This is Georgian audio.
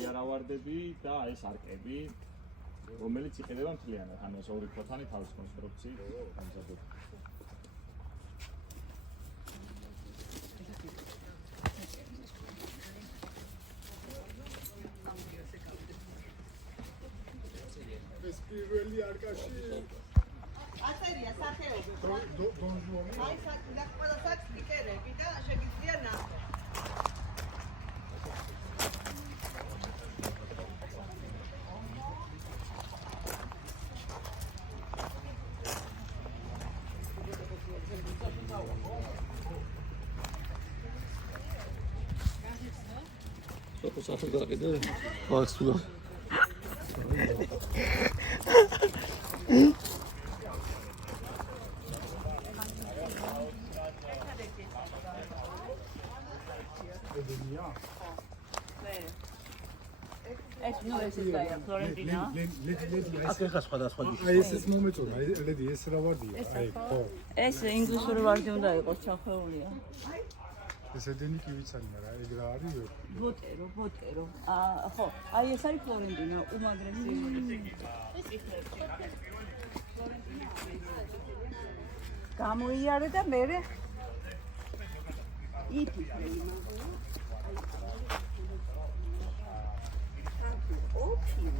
ნაკლებია რა ვარდები და ეს არკები, რომელიც იყიდება მთლიანად, ანუ ეს ორი ფოთანი თავის კონსტრუქციით გამზადებული. ეს პირველი არკაში აწერია სახეობები. დონჟუანი. აი ყველა სპიკერები და შეგიძლია ნახო. Só só jogar aqui dentro. Pode tudo. ეს ნუ ეს ისაა ფლორენტინა. Aqui é raspada as rodas. აი ეს მომეწონა, ლედი ეს რა ვარდია? აი ხო. ეს ინგლისური ვარდი უნდა იყოს ჩახეულია. ეს ედენი კი ვიცანია რა, ეგ რა არის? ბოტერო. ხო, აი ეს არის ფლორენტინა, უმაგრესი. გამოიარე და მე იფიქრე იმას. ოფიო.